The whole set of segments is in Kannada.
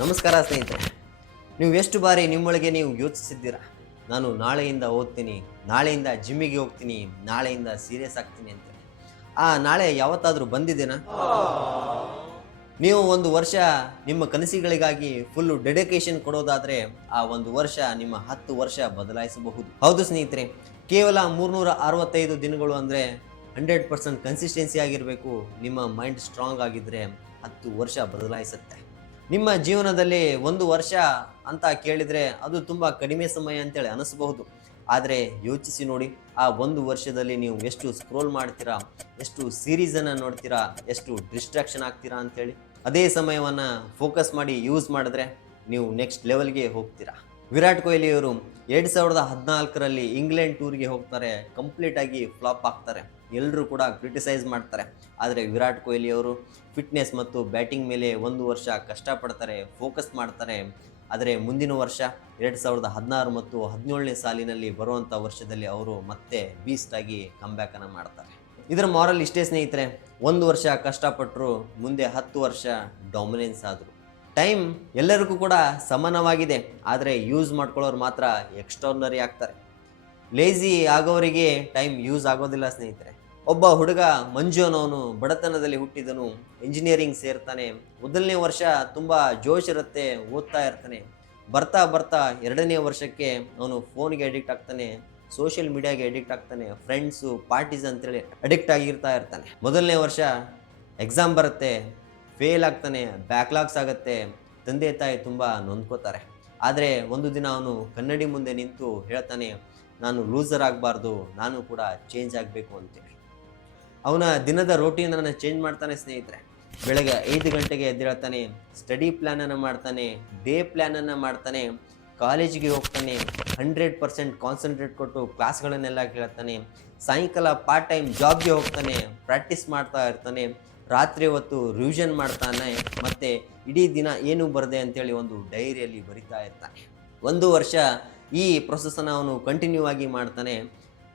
ನಮಸ್ಕಾರ ಸ್ನೇಹಿತರೆ. ನೀವು ಎಷ್ಟು ಬಾರಿ ನಿಮ್ಮೊಳಗೆ ನೀವು ಯೋಚಿಸಿದ್ದೀರಾ? ನಾನು ನಾಳೆಯಿಂದ ಓದ್ತೀನಿ, ನಾಳೆಯಿಂದ ಜಿಮ್ಮಿಗೆ ಹೋಗ್ತೀನಿ, ನಾಳೆಯಿಂದ ಸೀರಿಯಸ್ ಆಗ್ತೀನಿ ಅಂತ ಆ ನಾಳೆ ಯಾವತ್ತಾದರೂ ಬಂದಿದ್ದೀನಾ ನೀವು ಒಂದು ವರ್ಷ ನಿಮ್ಮ ಕನಸಿಗಳಿಗಾಗಿ ಫುಲ್ ಡೆಡಿಕೇಶನ್ ಕೊಡೋದಾದರೆ ಆ ಒಂದು ವರ್ಷ ನಿಮ್ಮ ಹತ್ತು ವರ್ಷ ಬದಲಾಯಿಸಬಹುದು. ಹೌದು ಸ್ನೇಹಿತರೆ, ಕೇವಲ ಮೂರ್ನೂರ ಅರವತ್ತೈದು ದಿನಗಳು ಅಂದರೆ ಹಂಡ್ರೆಡ್ ಪರ್ಸೆಂಟ್ ಕನ್ಸಿಸ್ಟೆನ್ಸಿ ಆಗಿರಬೇಕು, ನಿಮ್ಮ ಮೈಂಡ್ ಸ್ಟ್ರಾಂಗ್ ಆಗಿದ್ದರೆ ಹತ್ತು ವರ್ಷ ಬದಲಾಯಿಸುತ್ತೆ. ನಿಮ್ಮ ಜೀವನದಲ್ಲಿ ಒಂದು ವರ್ಷ ಅಂತ ಕೇಳಿದರೆ ಅದು ತುಂಬ ಕಡಿಮೆ ಸಮಯ ಅಂತೇಳಿ ಅನಿಸಬಹುದು. ಆದರೆ ಯೋಚಿಸಿ ನೋಡಿ, ಆ ಒಂದು ವರ್ಷದಲ್ಲಿ ನೀವು ಎಷ್ಟು ಸ್ಕ್ರೋಲ್ ಮಾಡ್ತೀರಾ, ಎಷ್ಟು ಸೀರೀಸನ್ನು ನೋಡ್ತೀರಾ, ಎಷ್ಟು ಡಿಸ್ಟ್ರಾಕ್ಷನ್ ಆಗ್ತೀರಾ ಅಂತೇಳಿ ಅದೇ ಸಮಯವನ್ನು ಫೋಕಸ್ ಮಾಡಿ ಯೂಸ್ ಮಾಡಿದ್ರೆ ನೀವು ನೆಕ್ಸ್ಟ್ ಲೆವೆಲ್ಗೆ ಹೋಗ್ತೀರಾ. ವಿರಾಟ್ ಕೊಹ್ಲಿಯವರು ಎರಡು ಸಾವಿರದ ಹದಿನಾಲ್ಕರಲ್ಲಿ ಇಂಗ್ಲೆಂಡ್ ಟೂರ್ಗೆ ಹೋಗ್ತಾರೆ ಕಂಪ್ಲೀಟಾಗಿ ಫ್ಲಾಪ್ ಆಗ್ತಾರೆ. ಎಲ್ಲರೂ ಕೂಡ ಕ್ರಿಟಿಸೈಸ್ ಮಾಡ್ತಾರೆ. ಆದರೆ ವಿರಾಟ್ ಕೊಹ್ಲಿ ಅವರು ಫಿಟ್ನೆಸ್ ಮತ್ತು ಬ್ಯಾಟಿಂಗ್ ಮೇಲೆ ಒಂದು ವರ್ಷ ಕಷ್ಟಪಡ್ತಾರೆ, ಫೋಕಸ್ ಮಾಡ್ತಾರೆ. ಆದರೆ ಮುಂದಿನ ವರ್ಷ ಎರಡು ಸಾವಿರದ ಹದಿನಾರು ಮತ್ತು ಹದಿನೇಳನೇ ಸಾಲಿನಲ್ಲಿ ಬರುವಂಥ ವರ್ಷದಲ್ಲಿ ಅವರು ಮತ್ತೆ ಬೀಸ್ಟಾಗಿ ಕಂಬ್ಯಾಕನ್ನು ಮಾಡ್ತಾರೆ. ಇದರ ಮಾರಲ್ ಇಷ್ಟೇ ಸ್ನೇಹಿತರೆ, ಒಂದು ವರ್ಷ ಕಷ್ಟಪಟ್ಟರು ಮುಂದೆ ಹತ್ತು ವರ್ಷ ಡಾಮಿನೆನ್ಸ್ ಆದರು. ಟೈಮ್ ಎಲ್ಲರಿಗೂ ಕೂಡ ಸಮಾನವಾಗಿದೆ, ಆದರೆ ಯೂಸ್ ಮಾಡ್ಕೊಳ್ಳೋರು ಮಾತ್ರ ಎಕ್ಸ್ಟ್ರಾರ್ನರಿ ಆಗ್ತಾರೆ. ಲೇಜಿ ಆಗೋರಿಗೆ ಟೈಮ್ ಯೂಸ್ ಆಗೋದಿಲ್ಲ ಸ್ನೇಹಿತರೆ. ಒಬ್ಬ ಹುಡುಗ ಮಂಜು ಅನ್ನೋನು ಬಡತನದಲ್ಲಿ ಹುಟ್ಟಿದನು ಇಂಜಿನಿಯರಿಂಗ್ ಸೇರ್ತಾನೆ. ಮೊದಲನೇ ವರ್ಷ ತುಂಬ ಜೋಶ್ ಇರುತ್ತೆ, ಓದ್ತಾ ಇರ್ತಾನೆ. ಬರ್ತಾ ಬರ್ತಾ ಎರಡನೇ ವರ್ಷಕ್ಕೆ ಅವನು ಫೋನ್ಗೆ ಅಡಿಕ್ಟ್ ಆಗ್ತಾನೆ ಸೋಷಿಯಲ್ ಮೀಡಿಯಾಗೆ ಅಡಿಕ್ಟ್ ಆಗ್ತಾನೆ ಫ್ರೆಂಡ್ಸು ಪಾರ್ಟೀಸ್ ಅಂತೇಳಿ ಅಡಿಕ್ಟ್ ಆಗಿರ್ತಾ ಇರ್ತಾನೆ. ಮೊದಲನೇ ವರ್ಷ ಎಕ್ಸಾಮ್ ಬರುತ್ತೆ ಫೇಲ್ ಆಗ್ತಾನೆ ಬ್ಯಾಕ್ಲಾಗ್ಸ್ ಆಗುತ್ತೆ, ತಂದೆ ತಾಯಿ ತುಂಬ ನೊಂದ್ಕೋತಾರೆ. ಆದರೆ ಒಂದು ದಿನ ಅವನು ಕನ್ನಡಿ ಮುಂದೆ ನಿಂತು ಹೇಳ್ತಾನೆ, ನಾನು ಲೂಸರ್ ಆಗಬಾರ್ದು, ನಾನು ಕೂಡ ಚೇಂಜ್ ಆಗಬೇಕು ಅಂತೇಳಿ. ಅವನ ದಿನದ ರೋಟೀನನ್ನು ಚೇಂಜ್ ಮಾಡ್ತಾನೆ ಸ್ನೇಹಿತರೆ. ಬೆಳಗ್ಗೆ ಐದು ಗಂಟೆಗೆ ಎದ್ದೇಳ್ತಾನೆ ಸ್ಟಡಿ ಪ್ಲ್ಯಾನನ್ನು ಮಾಡ್ತಾನೆ ಡೇ ಪ್ಲ್ಯಾನನ್ನು ಮಾಡ್ತಾನೆ ಕಾಲೇಜಿಗೆ ಹೋಗ್ತಾನೆ ಹಂಡ್ರೆಡ್ ಪರ್ಸೆಂಟ್ ಕಾನ್ಸಂಟ್ರೇಟ್ ಕೊಟ್ಟು ಕ್ಲಾಸ್ಗಳನ್ನೆಲ್ಲ ಕೇಳ್ತಾನೆ, ಸಾಯಂಕಾಲ ಪಾರ್ಟ್ ಟೈಮ್ ಜಾಬ್ಗೆ ಹೋಗ್ತಾನೆ ಪ್ರಾಕ್ಟೀಸ್ ಮಾಡ್ತಾ ಇರ್ತಾನೆ, ರಾತ್ರಿ ಹೊತ್ತು ರಿವಿಷನ್ ಮಾಡ್ತಾನೆ, ಮತ್ತು ಇಡೀ ದಿನ ಏನು ಬರದೆ ಅಂತೇಳಿ ಒಂದು ಡೈರಿಯಲ್ಲಿ ಬರಿತಾ ಇರ್ತಾನೆ. ಒಂದು ವರ್ಷ ಈ ಪ್ರೊಸೆಸನ್ನು ಅವನು ಕಂಟಿನ್ಯೂ ಆಗಿ ಮಾಡ್ತಾನೆ.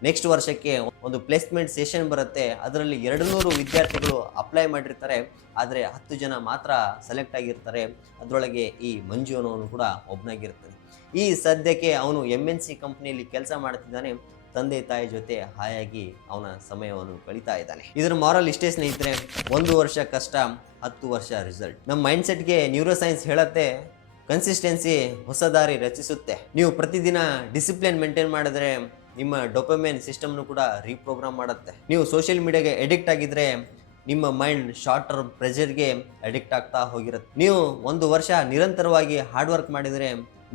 ನೆಕ್ಸ್ಟ್ ವರ್ಷಕ್ಕೆ ಒಂದು ಪ್ಲೇಸ್ಮೆಂಟ್ ಸೆಷನ್ ಬರುತ್ತೆ. ಅದರಲ್ಲಿ ಎರಡು ನೂರು ವಿದ್ಯಾರ್ಥಿಗಳು ಅಪ್ಲೈ ಮಾಡಿರ್ತಾರೆ. ಆದರೆ ಹತ್ತು ಜನ ಮಾತ್ರ ಸೆಲೆಕ್ಟ್ ಆಗಿರ್ತಾರೆ. ಅದರೊಳಗೆ ಈ ಮಂಜು ಅನ್ನೋನು ಕೂಡ ಒಬ್ಬನಾಗಿರ್ತಾನೆ ಈ ಸದ್ಯಕ್ಕೆ ಅವನು ಎಂ ಎನ್ ಸಿ ಕಂಪ್ನಿಯಲ್ಲಿ ಕೆಲಸ ಮಾಡ್ತಿದ್ದಾನೆ. ತಂದೆ ತಾಯಿ ಜೊತೆ ಹಾಯಾಗಿ ಅವನ ಸಮಯವನ್ನು ಕಳೀತಾ ಇದ್ದಾನೆ. ಇದರ ಮಾರಲ್ ಇಷ್ಟೇ ಸ್ನೇಹಿತರೆ, ಒಂದು ವರ್ಷ ಕಷ್ಟ, ಹತ್ತು ವರ್ಷ ರಿಸಲ್ಟ್ ನಮ್ಮ ಮೈಂಡ್ ಸೆಟ್ಗೆ ನ್ಯೂರೋ ಸೈನ್ಸ್ ಹೇಳತ್ತೆ ಕನ್ಸಿಸ್ಟೆನ್ಸಿ ಹೊಸ ದಾರಿ ರಚಿಸುತ್ತೆ. ನೀವು ಪ್ರತಿದಿನ ಡಿಸಿಪ್ಲಿನ್ ಮೇಂಟೈನ್ ಮಾಡಿದ್ರೆ ನಿಮ್ಮ ಡೊಪಮೆನ್ ಸಿಸ್ಟಮ್ನು ಕೂಡ ರೀಪ್ರೋಗ್ರಾಮ್ ಮಾಡುತ್ತೆ. ನೀವು ಸೋಷಿಯಲ್ ಮೀಡಿಯಾಗೆ ಅಡಿಕ್ಟ್ ಆಗಿದ್ರೆ ನಿಮ್ಮ ಮೈಂಡ್ ಶಾರ್ಟ್ ಟರ್ಮ್ ಪ್ರೆಷರ್ಗೆ ಅಡಿಕ್ಟ್ ಆಗ್ತಾ ಹೋಗಿರುತ್ತೆ. ನೀವು ಒಂದು ವರ್ಷ ನಿರಂತರವಾಗಿ ಹಾರ್ಡ್ ವರ್ಕ್ ಮಾಡಿದರೆ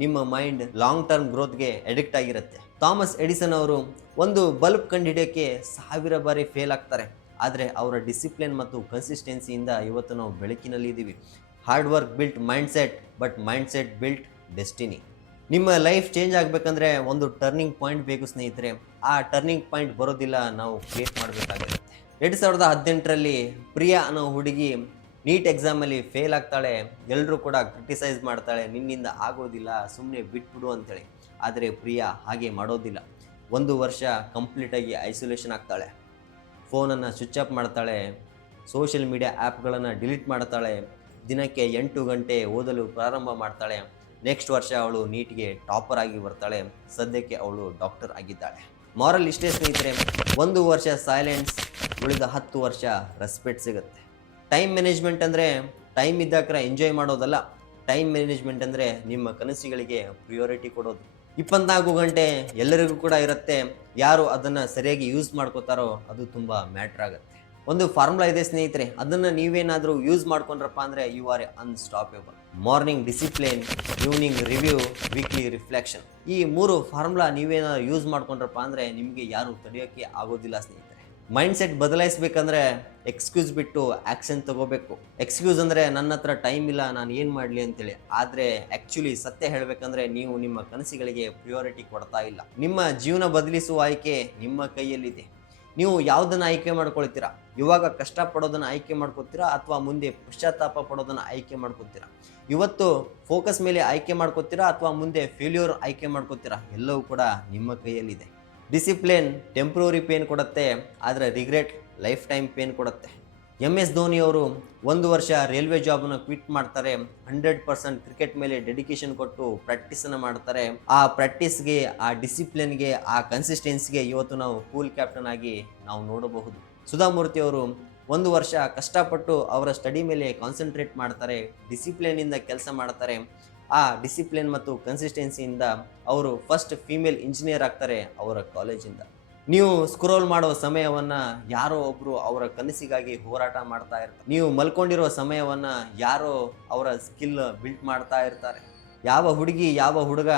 ನಿಮ್ಮ ಮೈಂಡ್ ಲಾಂಗ್ ಟರ್ಮ್ ಗ್ರೋತ್ಗೆ ಅಡಿಕ್ಟ್ ಆಗಿರುತ್ತೆ. ಥಾಮಸ್ ಎಡಿಸನ್ ಅವರು ಒಂದು ಬಲ್ಬ್ ಕಂಡುಹಿಡಿಯೋಕ್ಕೆ ಸಾವಿರ ಬಾರಿ ಫೇಲ್ ಆಗ್ತಾರೆ. ಆದರೆ ಅವರ ಡಿಸಿಪ್ಲಿನ್ ಮತ್ತು ಕನ್ಸಿಸ್ಟೆನ್ಸಿಯಿಂದ ಇವತ್ತು ನಾವು ಬೆಳಕಿನಲ್ಲಿ ಇದ್ದೀವಿ hard work built mind set, but mind set built destiny. ನಿಮ್ಮ ಲೈಫ್ ಚೇಂಜ್ ಆಗಬೇಕಂದ್ರೆ ಒಂದು ಟರ್ನಿಂಗ್ ಪಾಯಿಂಟ್ ಬೇಕು ಸ್ನೇಹಿತರೆ. ಆ ಟರ್ನಿಂಗ್ ಪಾಯಿಂಟ್ ಬರೋದಿಲ್ಲ, ನಾವು ಕ್ರಿಯೇಟ್ ಮಾಡಬೇಕಾಗಿರುತ್ತೆ ಎರಡು ಸಾವಿರದ ಹದಿನೆಂಟರಲ್ಲಿ ಪ್ರಿಯಾ ಅನ್ನೋ ಹುಡುಗಿ ನೀಟ್ ಎಕ್ಸಾಮಲ್ಲಿ ಫೇಲ್ ಆಗ್ತಾಳೆ. ಎಲ್ಲರೂ ಕೂಡ ಕ್ರಿಟಿಸೈಸ್ ಮಾಡ್ತಾಳೆ. ನಿನ್ನಿಂದ ಆಗೋದಿಲ್ಲ ಸುಮ್ಮನೆ ಬಿಟ್ಬಿಡು ಅಂತೇಳಿ ಆದರೆ ಪ್ರಿಯಾ ಹಾಗೆ ಮಾಡೋದಿಲ್ಲ. ಒಂದು ವರ್ಷ ಕಂಪ್ಲೀಟಾಗಿ ಐಸೋಲೇಷನ್ ಆಗ್ತಾಳೆ. ಫೋನನ್ನು ಸ್ವಿಚ್ ಆಫ್ ಮಾಡ್ತಾಳೆ. ಸೋಷಿಯಲ್ ಮೀಡಿಯಾ ಆ್ಯಪ್ಗಳನ್ನು ಡಿಲೀಟ್ ಮಾಡ್ತಾಳೆ. ದಿನಕ್ಕೆ ಎಂಟು ಗಂಟೆ ಓದಲು ಪ್ರಾರಂಭ ಮಾಡ್ತಾಳೆ. ನೆಕ್ಸ್ಟ್ ವರ್ಷ ಅವಳು ನೀಟ್ಗೆ ಟಾಪರ್ ಆಗಿ ಬರ್ತಾಳೆ. ಸದ್ಯಕ್ಕೆ ಅವಳು ಡಾಕ್ಟರ್ ಆಗಿದ್ದಾಳೆ. ಮಾರಲ್ ಇಷ್ಟೇ ಸ್ನೇಹಿತರೆ, ಒಂದು ವರ್ಷ ಸೈಲೆನ್ಸ್ ಉಳಿದ ಹತ್ತು ವರ್ಷ ರೆಸ್ಪೆಕ್ಟ್ ಸಿಗುತ್ತೆ. ಟೈಮ್ ಮ್ಯಾನೇಜ್ಮೆಂಟ್ ಅಂದರೆ ಟೈಮ್ ಇದ್ದಾಕ್ರೆ ಎಂಜಾಯ್ ಮಾಡೋದಲ್ಲ. ಟೈಮ್ ಮ್ಯಾನೇಜ್ಮೆಂಟ್ ಅಂದರೆ ನಿಮ್ಮ ಕನಸುಗಳಿಗೆ ಪ್ರಿಯೋರಿಟಿ ಕೊಡೋದು. ಇಪ್ಪತ್ನಾಲ್ಕು ಗಂಟೆ ಎಲ್ಲರಿಗೂ ಕೂಡ ಇರುತ್ತೆ. ಯಾರು ಅದನ್ನು ಸರಿಯಾಗಿ ಯೂಸ್ ಮಾಡ್ಕೋತಾರೋ ಅದು ತುಂಬ ಮ್ಯಾಟ್ರ್ ಆಗುತ್ತೆ. ಒಂದು ಫಾರ್ಮುಲಾ ಇದೆ ಸ್ನೇಹಿತರೆ, ಅದನ್ನು ನೀವೇನಾದರೂ ಯೂಸ್ ಮಾಡ್ಕೊಂಡ್ರಪ್ಪ ಅಂದರೆ you are unstoppable morning discipline evening review weekly reflection ಈ ಮೂರು ಫಾರ್ಮುಲಾ ನೀವೇನಾದ್ರು ಯೂಸ್ ಮಾಡ್ಕೊಂಡ್ರಪ್ಪ ಅಂದರೆ ನಿಮಗೆ ಯಾರು ತಡೆಯೋಕ್ಕೆ ಆಗೋದಿಲ್ಲ ಸ್ನೇಹಿತರೆ. ಮೈಂಡ್ ಸೆಟ್ ಬದಲಾಯಿಸ್ಬೇಕಂದ್ರೆ ಎಕ್ಸ್ಕ್ಯೂಸ್ ಬಿಟ್ಟು ಆ್ಯಕ್ಷನ್ ತಗೋಬೇಕು. ಎಕ್ಸ್ಕ್ಯೂಸ್ ಅಂದರೆ ನನ್ನ ಹತ್ರ ಟೈಮ್ ಇಲ್ಲ, ನಾನು ಏನು ಮಾಡಲಿ ಅಂತೇಳಿ. ಆದರೆ ಆ್ಯಕ್ಚುಲಿ ಸತ್ಯ ಹೇಳಬೇಕಂದ್ರೆ ನೀವು ನಿಮ್ಮ ಕನಸುಗಳಿಗೆ ಪ್ರಿಯಾರಿಟಿ ಕೊಡ್ತಾ ಇಲ್ಲ. ನಿಮ್ಮ ಜೀವನ ಬದಲಿಸುವ ಆಯ್ಕೆ ನಿಮ್ಮ ಕೈಯಲ್ಲಿದೆ. ನೀವು ಯಾವುದನ್ನು ಆಯ್ಕೆ ಮಾಡ್ಕೊಳ್ತೀರಾ? ಇವಾಗ ಕಷ್ಟಪಡೋದನ್ನು ಆಯ್ಕೆ ಮಾಡ್ಕೊತೀರಾ ಅಥವಾ ಮುಂದೆ ಪಶ್ಚಾತ್ತಾಪ ಪಡೋದನ್ನು ಆಯ್ಕೆ ಮಾಡ್ಕೊತೀರಾ ಇವತ್ತು ಫೋಕಸ್ ಮೇಲೆ ಆಯ್ಕೆ ಮಾಡ್ಕೊತೀರಾ ಅಥವಾ ಮುಂದೆ ಫೇಲ್ಯೂರ್ ಆಯ್ಕೆ ಮಾಡ್ಕೊತೀರಾ ಎಲ್ಲವೂ ಕೂಡ ನಿಮ್ಮ ಕೈಯಲ್ಲಿದೆ. ಡಿಸಿಪ್ಲಿನ್ ಟೆಂಪ್ರವರಿ ಪೇನ್ ಕೊಡುತ್ತೆ, ಆದರೆ ರಿಗ್ರೆಟ್ ಲೈಫ್ ಟೈಮ್ ಪೇನ್ ಕೊಡುತ್ತೆ. ಎಂ ಎಸ್ ಧೋನಿ ಅವರು ಒಂದು ವರ್ಷ ರೈಲ್ವೆ ಜಾಬ್ನ ಕ್ವಿಟ್ ಮಾಡ್ತಾರೆ. ಹಂಡ್ರೆಡ್ ಪರ್ಸೆಂಟ್ ಕ್ರಿಕೆಟ್ ಮೇಲೆ ಡೆಡಿಕೇಶನ್ ಕೊಟ್ಟು ಪ್ರಾಕ್ಟೀಸನ್ನು ಮಾಡ್ತಾರೆ. ಆ ಪ್ರಾಕ್ಟೀಸ್ಗೆ ಆ ಡಿಸಿಪ್ಲಿನ್ಗೆ ಆ ಕನ್ಸಿಸ್ಟೆನ್ಸಿಗೆ ಇವತ್ತು ನಾವು ಕೂಲ್ ಕ್ಯಾಪ್ಟನ್ ಆಗಿ ನಾವು ನೋಡಬಹುದು. ಸುಧಾಮೂರ್ತಿ ಅವರು ಒಂದು ವರ್ಷ ಕಷ್ಟಪಟ್ಟು ಅವರ ಸ್ಟಡಿ ಮೇಲೆ ಕಾನ್ಸಂಟ್ರೇಟ್ ಮಾಡ್ತಾರೆ ಡಿಸಿಪ್ಲಿನಿಂದ ಕೆಲಸ ಮಾಡ್ತಾರೆ. ಆ ಡಿಸಿಪ್ಲಿನ್ ಮತ್ತು ಕನ್ಸಿಸ್ಟೆನ್ಸಿಯಿಂದ ಅವರು ಫಸ್ಟ್ ಫೀಮೇಲ್ ಇಂಜಿನಿಯರ್ ಆಗ್ತಾರೆ ಅವರ ಕಾಲೇಜಿಂದ ನೀವು ಸ್ಕ್ರೋಲ್ ಮಾಡುವ ಸಮಯವನ್ನ ಯಾರೋ ಒಬ್ರು ಅವರ ಕನಸಿಗಾಗಿ ಹೋರಾಟ ಮಾಡ್ತಾ ಇರ್ತಾರೆ. ನೀವು ಮಲ್ಕೊಂಡಿರೋ ಸಮಯವನ್ನ ಯಾರೋ ಅವರ ಸ್ಕಿಲ್ ಬಿಲ್ಟ್ ಮಾಡ್ತಾ ಇರ್ತಾರೆ. ಯಾವ ಹುಡುಗಿ, ಯಾವ ಹುಡುಗ,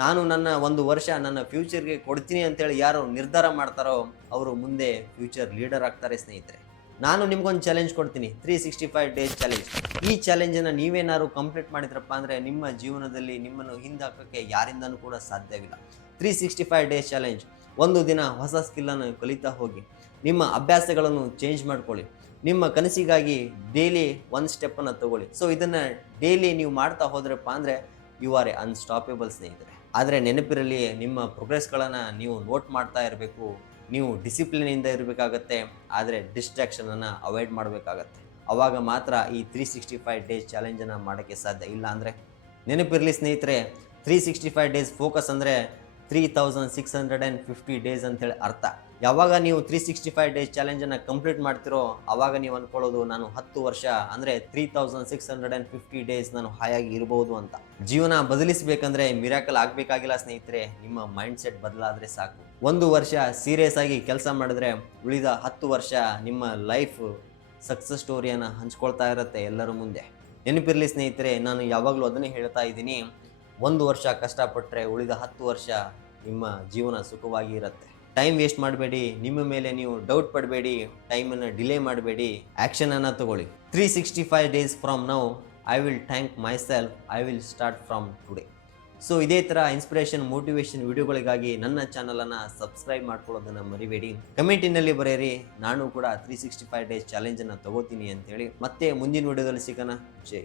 ನಾನು ನನ್ನ ಒಂದು ವರ್ಷ ನನ್ನ ಫ್ಯೂಚರ್ಗೆ ಕೊಡ್ತೀನಿ ಅಂತೇಳಿ ಯಾರು ನಿರ್ಧಾರ ಮಾಡ್ತಾರೋ ಅವರು ಮುಂದೆ ಫ್ಯೂಚರ್ ಲೀಡರ್ ಆಗ್ತಾರೆ ಸ್ನೇಹಿತರೆ. ನಾನು ನಿಮ್ಗೊಂದು ಚಾಲೆಂಜ್ ಕೊಡ್ತೀನಿ three sixty five days challenge ಈ ಚಾಲೆಂಜನ್ನು ನೀವೇನಾದ್ರು ಕಂಪ್ಲೀಟ್ ಮಾಡಿದ್ರಪ್ಪ ಅಂದರೆ ನಿಮ್ಮ ಜೀವನದಲ್ಲಿ ನಿಮ್ಮನ್ನು ಹಿಂದಾಕೋಕ್ಕೆ ಯಾರಿಂದನೂ ಕೂಡ ಸಾಧ್ಯವಿಲ್ಲ. Three sixty five days challenge ಒಂದು ದಿನ ಹೊಸ ಸ್ಕಿಲ್ಲನ್ನು ಕಲಿತಾ ಹೋಗಿ, ನಿಮ್ಮ ಅಭ್ಯಾಸಗಳನ್ನು ಚೇಂಜ್ ಮಾಡ್ಕೊಳ್ಳಿ. ನಿಮ್ಮ ಕನಸಿಗಾಗಿ ಡೈಲಿ ಒಂದು ಸ್ಟೆಪ್ಪನ್ನು ತಗೊಳ್ಳಿ. ಸೊ ಇದನ್ನು ಡೈಲಿ ನೀವು ಮಾಡ್ತಾ ಹೋದ್ರಪ್ಪ ಅಂದರೆ ಯು ಆರ್ ಎ ಅನ್ಸ್ಟಾಪೇಬಲ್ ಸ್ನೇಹಿತರೆ. ಆದರೆ ನೆನಪಿರಲಿ, ನಿಮ್ಮ ಪ್ರೋಗ್ರೆಸ್ಗಳನ್ನು ನೀವು ನೋಟ್ ಮಾಡ್ತಾ ಇರಬೇಕು. ನೀವು ಡಿಸಿಪ್ಲಿನಿಂದ ಇರಬೇಕಾಗತ್ತೆ, ಆದರೆ ಡಿಸ್ಟ್ರಾಕ್ಷನನ್ನು ಅವಾಯ್ಡ್ ಮಾಡಬೇಕಾಗತ್ತೆ. ಅವಾಗ ಮಾತ್ರ ಈ ತ್ರೀ ಸಿಕ್ಸ್ಟಿ ಫೈವ್ ಡೇಸ್ ಚಾಲೆಂಜನ್ನು ಮಾಡೋಕ್ಕೆ ಸಾಧ್ಯ ಇಲ್ಲ ಅಂದರೆ, ನೆನಪಿರಲಿ ಸ್ನೇಹಿತರೆ three sixty five days focus ಅಂದರೆ three thousand six hundred and fifty days ಅಂತೇಳಿ ಅರ್ಥ. ಯಾವಾಗ ನೀವು ತ್ರೀ ಸಿಕ್ಸ್ಟಿ ಫೈವ್ ಡೇಸ್ ಚಾಲೆಂಜನ್ನು ಕಂಪ್ಲೀಟ್ ಮಾಡ್ತಿರೋ ಆವಾಗ ನೀವು ಅಂದ್ಕೊಳ್ಳೋದು ನಾನು ಹತ್ತು ವರ್ಷ, ಅಂದರೆ three thousand six hundred and fifty days ನಾನು ಹಾಯಾಗಿ ಇರ್ಬೋದು ಅಂತ. ಜೀವನ ಬದಲಿಸಬೇಕಂದ್ರೆ ಮಿರಾಕಲ್ ಆಗಬೇಕಾಗಿಲ್ಲ ಸ್ನೇಹಿತರೆ, ನಿಮ್ಮ ಮೈಂಡ್ ಸೆಟ್ ಬದಲಾದರೆ ಸಾಕು. ಒಂದು ವರ್ಷ ಸೀರಿಯಸ್ ಆಗಿ ಕೆಲಸ ಮಾಡಿದ್ರೆ ಉಳಿದ ಹತ್ತು ವರ್ಷ ನಿಮ್ಮ ಲೈಫ್ ಸಕ್ಸಸ್ ಸ್ಟೋರಿಯನ್ನು ಹಂಚ್ಕೊಳ್ತಾ ಇರುತ್ತೆ ಎಲ್ಲರ ಮುಂದೆ. ನೆನಪಿರಲಿ ಸ್ನೇಹಿತರೆ, ನಾನು ಯಾವಾಗಲೂ ಅದನ್ನೇ ಹೇಳ್ತಾ ಇದ್ದೀನಿ. ಒಂದು ವರ್ಷ ಕಷ್ಟಪಟ್ಟರೆ ಉಳಿದ ಹತ್ತು ವರ್ಷ ನಿಮ್ಮ ಜೀವನ ಸುಖವಾಗಿ ಇರುತ್ತೆ. ಟೈಮ್ ವೇಸ್ಟ್ ಮಾಡಬೇಡಿ, ನಿಮ್ಮ ಮೇಲೆ ನೀವು ಡೌಟ್ ಪಡಬೇಡಿ ಟೈಮನ್ನು ಡಿಲೇ ಮಾಡಬೇಡಿ ಆ್ಯಕ್ಷನನ್ನು ತಗೊಳ್ಳಿ. Three sixty five days from now I will thank myself I will start from today so ಇದೇ ಥರ ಇನ್ಸ್ಪಿರೇಷನ್ ಮೋಟಿವೇಶನ್ ವಿಡಿಯೋಗಳಿಗಾಗಿ ನನ್ನ ಚಾನಲನ್ನು ಸಬ್ಸ್ಕ್ರೈಬ್ ಮಾಡ್ಕೊಳ್ಳೋದನ್ನು ಮರಿಬೇಡಿ. ಕಮೆಂಟಿನಲ್ಲಿ ಬರೆಯಿರಿ, ನಾನು ಕೂಡ ತ್ರೀ ಸಿಕ್ಸ್ಟಿ ಫೈವ್ ಡೇಸ್ ಚಾಲೆಂಜನ್ನು ತಗೋತೀನಿ ಅಂತೇಳಿ. ಮತ್ತೆ ಮುಂದಿನ ವಿಡಿಯೋದಲ್ಲಿ ಸಿಗೋಣ. ಜೈ.